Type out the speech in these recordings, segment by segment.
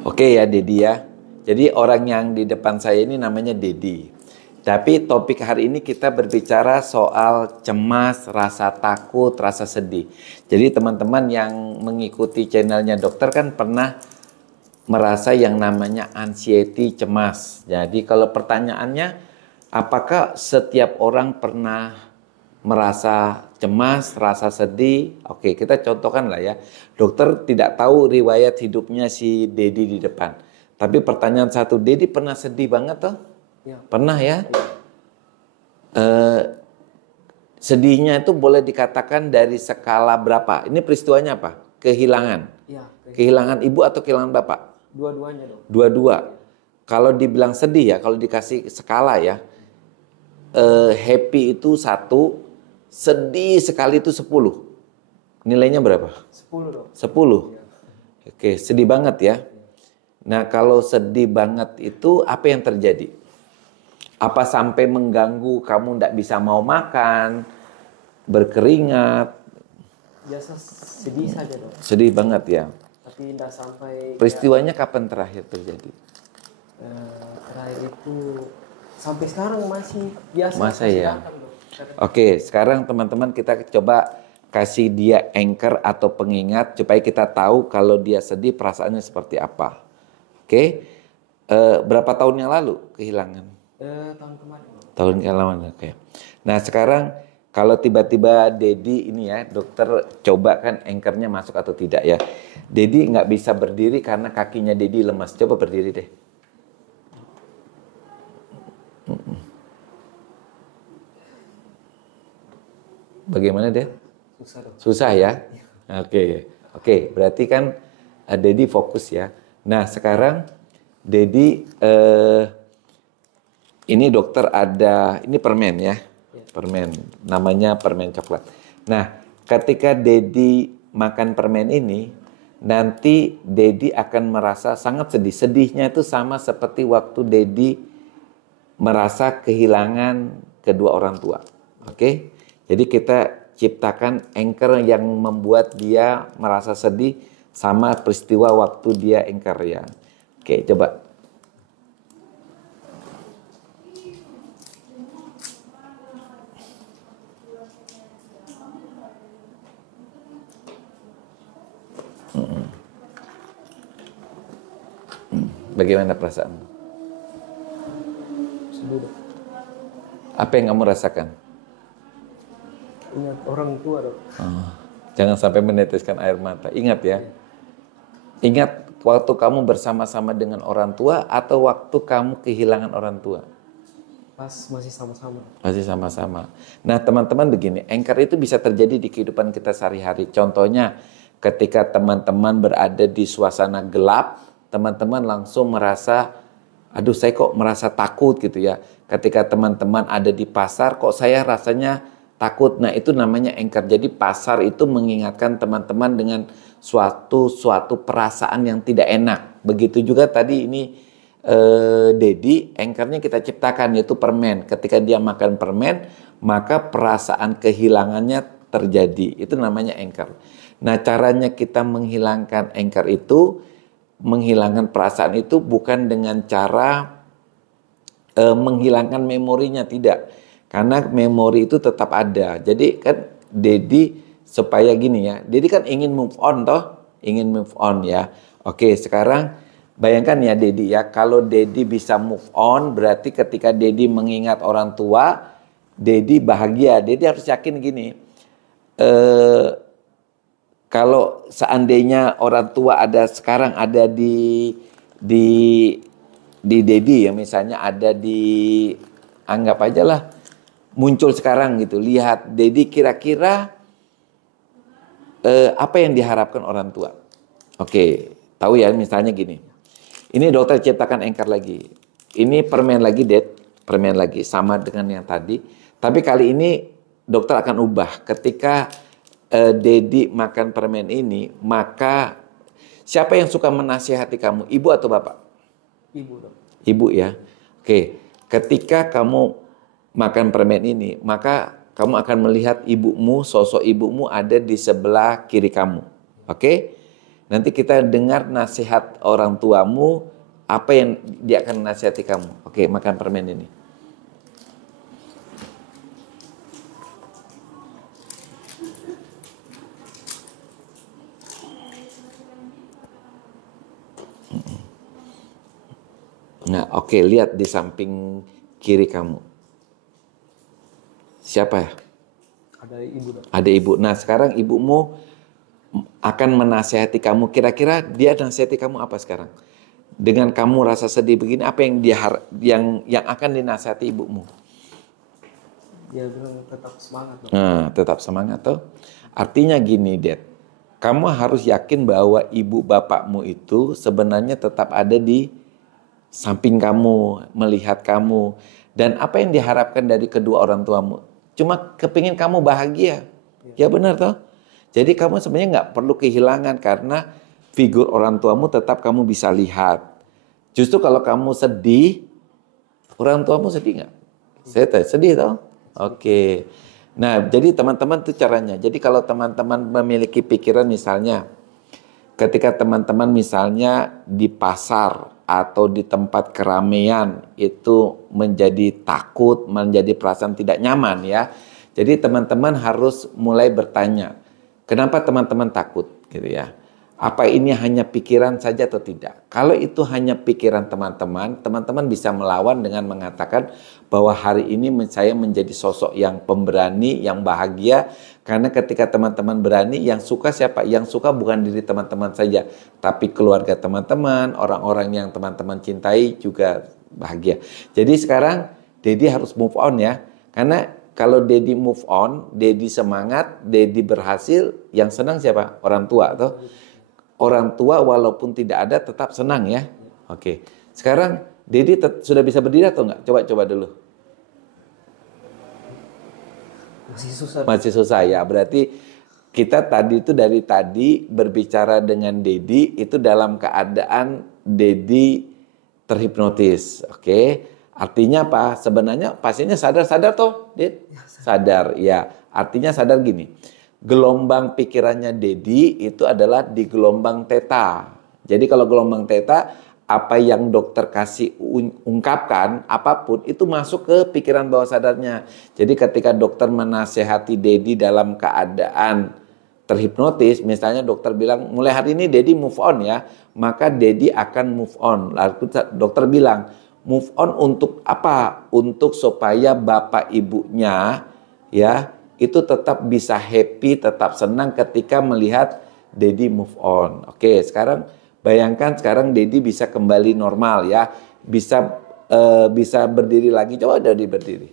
Oke ya Dedi ya. Jadi orang yang di depan saya ini namanya Dedi. Tapi topik hari ini kita berbicara soal cemas, rasa takut, rasa sedih. Jadi teman-teman yang mengikuti channelnya dokter kan pernah merasa yang namanya anxiety, cemas. Jadi kalau pertanyaannya, apakah setiap orang pernah merasa cemas, rasa sedih? Oke, kita contohkan lah ya. Dokter tidak tahu riwayat hidupnya si Dedi di depan. Tapi pertanyaan satu, Dedi pernah sedih banget toh? Ya. Pernah ya? Sedihnya itu boleh dikatakan dari skala berapa? Ini peristiwanya apa? Kehilangan. Ya, Kehilangan ibu atau kehilangan bapak? dua-duanya dong. Dua-dua. Kalau dibilang sedih ya, kalau dikasih skala ya, happy itu 1, sedih sekali itu 10. Nilainya berapa? 10 dong. 10. Oke, sedih banget ya. Nah, kalau sedih banget itu apa yang terjadi? Apa sampai mengganggu kamu tidak bisa mau makan, berkeringat? Biasa sedih saja dong. Sedih banget ya. Tapi tidak sampai Peristiwanya kapan terakhir terjadi? terakhir itu sampai sekarang masih biasa. Masa masih ya? datang, dong. Oke, sekarang teman-teman kita coba kasih dia anchor atau pengingat supaya kita tahu kalau dia sedih perasaannya seperti apa. Oke, berapa tahun yang lalu kehilangan? Tahun kemarin. Tahun kemarin, oke. Nah sekarang kalau tiba-tiba Dedi ini ya, dokter coba kan anchornya masuk atau tidak ya. Dedi nggak bisa berdiri karena kakinya Dedi lemas. Coba berdiri deh. Bagaimana deh? Susah dong. Susah ya? Oke. Berarti kan Dedi fokus ya. Nah sekarang Dedi, ini dokter ada, ini permen ya. Permen, namanya permen coklat. Nah ketika Dedi makan permen ini, nanti Dedi akan merasa sangat sedih. Sedihnya itu sama seperti waktu Dedi merasa kehilangan kedua orang tua. Oke? Jadi kita ciptakan anchor yang membuat dia merasa sedih sama peristiwa waktu dia anchor ya. Oke, coba. Bagaimana perasaanmu? Sedih dong. Apa yang kamu rasakan? Ingat orang tua dong. Jangan sampai meneteskan air mata. Ingat ya. Ingat waktu kamu bersama-sama dengan orang tua atau waktu kamu kehilangan orang tua? Pas masih sama-sama. Masih sama-sama. Nah teman-teman begini, anchor itu bisa terjadi di kehidupan kita sehari-hari. Contohnya ketika teman-teman berada di suasana gelap, teman-teman langsung merasa, aduh saya kok merasa takut gitu ya. Ketika teman-teman ada di pasar, kok saya rasanya takut. Nah itu namanya anchor. Jadi pasar itu mengingatkan teman-teman dengan suatu perasaan yang tidak enak. Begitu juga tadi ini Dedi, anchornya kita ciptakan yaitu permen. Ketika dia makan permen, maka perasaan kehilangannya terjadi. Itu namanya anchor. Nah caranya kita menghilangkan anchor itu, menghilangkan perasaan itu bukan dengan cara menghilangkan memorinya, tidak. Karena memori itu tetap ada. Jadi kan Dedi supaya gini ya, Dedi kan ingin move on toh, ingin move on ya. Oke, sekarang bayangkan ya Dedi ya, kalau Dedi bisa move on, berarti ketika Dedi mengingat orang tua, Dedi bahagia. Dedi harus yakin gini, kalau seandainya orang tua ada sekarang ada di Dedi ya, misalnya ada di, anggap aja lah, muncul sekarang gitu, lihat Dedi kira-kira apa yang diharapkan orang tua. Oke, tahu ya misalnya gini. Ini dokter ciptakan anchor lagi. Ini permen lagi, permen lagi sama dengan yang tadi. Tapi kali ini dokter akan ubah. Ketika Dedi makan permen ini, maka siapa yang suka menasihati kamu, ibu atau bapak? Ibu dong. Ibu ya. Oke, ketika kamu makan permen ini, maka kamu akan melihat ibumu, sosok ibumu ada di sebelah kiri kamu. Oke? Nanti kita dengar nasihat orang tuamu, apa yang dia akan nasihati kamu. Oke, makan permen ini. Nah, oke, lihat di samping kiri kamu. Siapa ya? Ada ibu dok. Ada ibu. Nah, sekarang ibumu akan menasihati kamu. Kira-kira dia nasihati kamu apa sekarang? Dengan kamu rasa sedih begini, apa yang yang akan dinasihati ibumu? Dia bilang tetap semangat dok. Nah, tetap semangat toh. Artinya gini, Dad. Kamu harus yakin bahwa ibu bapakmu itu sebenarnya tetap ada di samping kamu, melihat kamu. Dan apa yang diharapkan dari kedua orang tuamu? Cuma kepingin kamu bahagia. Ya benar toh? Jadi kamu sebenarnya nggak perlu kehilangan karena figur orang tuamu tetap kamu bisa lihat. Justru kalau kamu sedih, orang tuamu sedih nggak? Saya sedih toh? Oke. Nah, jadi teman-teman itu caranya. Jadi kalau teman-teman memiliki pikiran misalnya, ketika teman-teman misalnya di pasar atau di tempat keramaian itu menjadi takut, menjadi perasaan tidak nyaman ya. Jadi teman-teman harus mulai bertanya, kenapa teman-teman takut gitu ya? Apa ini hanya pikiran saja atau tidak? Kalau itu hanya pikiran teman-teman, teman-teman bisa melawan dengan mengatakan bahwa hari ini saya menjadi sosok yang pemberani, yang bahagia. Karena ketika teman-teman berani, yang suka siapa? Yang suka bukan diri teman-teman saja, tapi keluarga teman-teman, orang-orang yang teman-teman cintai juga bahagia. Jadi sekarang Dedi harus move on ya. Karena kalau Dedi move on, Dedi semangat, Dedi berhasil, yang senang siapa? Orang tua atau orang tua walaupun tidak ada tetap senang ya. Oke. Sekarang Dedi sudah bisa berdiri atau enggak? Coba dulu. Masih susah. Masih susah ya. Berarti kita tadi itu dari tadi berbicara dengan Dedi itu dalam keadaan Dedi terhipnotis. Oke. Artinya apa? Sebenarnya pasiennya sadar toh, Ded? Sadar ya. Artinya sadar gini. Gelombang pikirannya Dedi itu adalah di gelombang theta. Jadi kalau gelombang theta, apa yang dokter kasih ungkapkan, apapun itu masuk ke pikiran bawah sadarnya. Jadi ketika dokter menasehati Dedi dalam keadaan terhipnotis, misalnya dokter bilang, mulai hari ini Dedi move on ya, maka Dedi akan move on. Lalu dokter bilang, move on untuk apa? Untuk supaya bapak ibunya ya itu tetap bisa happy, tetap senang ketika melihat Dedi move on. Oke, sekarang bayangkan sekarang Dedi bisa kembali normal ya, bisa berdiri lagi. Coba Dedi berdiri.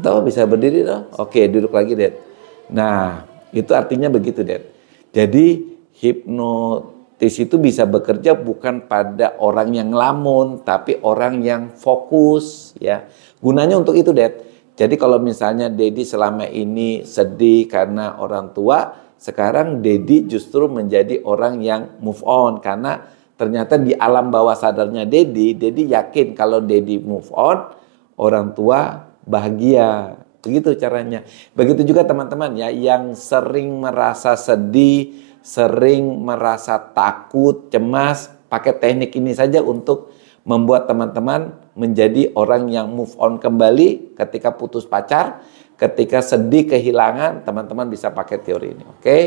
Tahu bisa berdiri toh? Oke, duduk lagi, Ded. Nah, itu artinya begitu, Ded. Jadi hipnotis itu bisa bekerja bukan pada orang yang ngelamun, tapi orang yang fokus ya. Gunanya untuk itu, Ded. Jadi kalau misalnya Dedi selama ini sedih karena orang tua, sekarang Dedi justru menjadi orang yang move on. Karena ternyata di alam bawah sadarnya Dedi yakin kalau Dedi move on, orang tua bahagia. Begitu caranya. Begitu juga teman-teman ya, yang sering merasa sedih, sering merasa takut, cemas, pakai teknik ini saja untuk membuat teman-teman menjadi orang yang move on kembali ketika putus pacar, ketika sedih kehilangan, teman-teman bisa pakai teori ini, oke?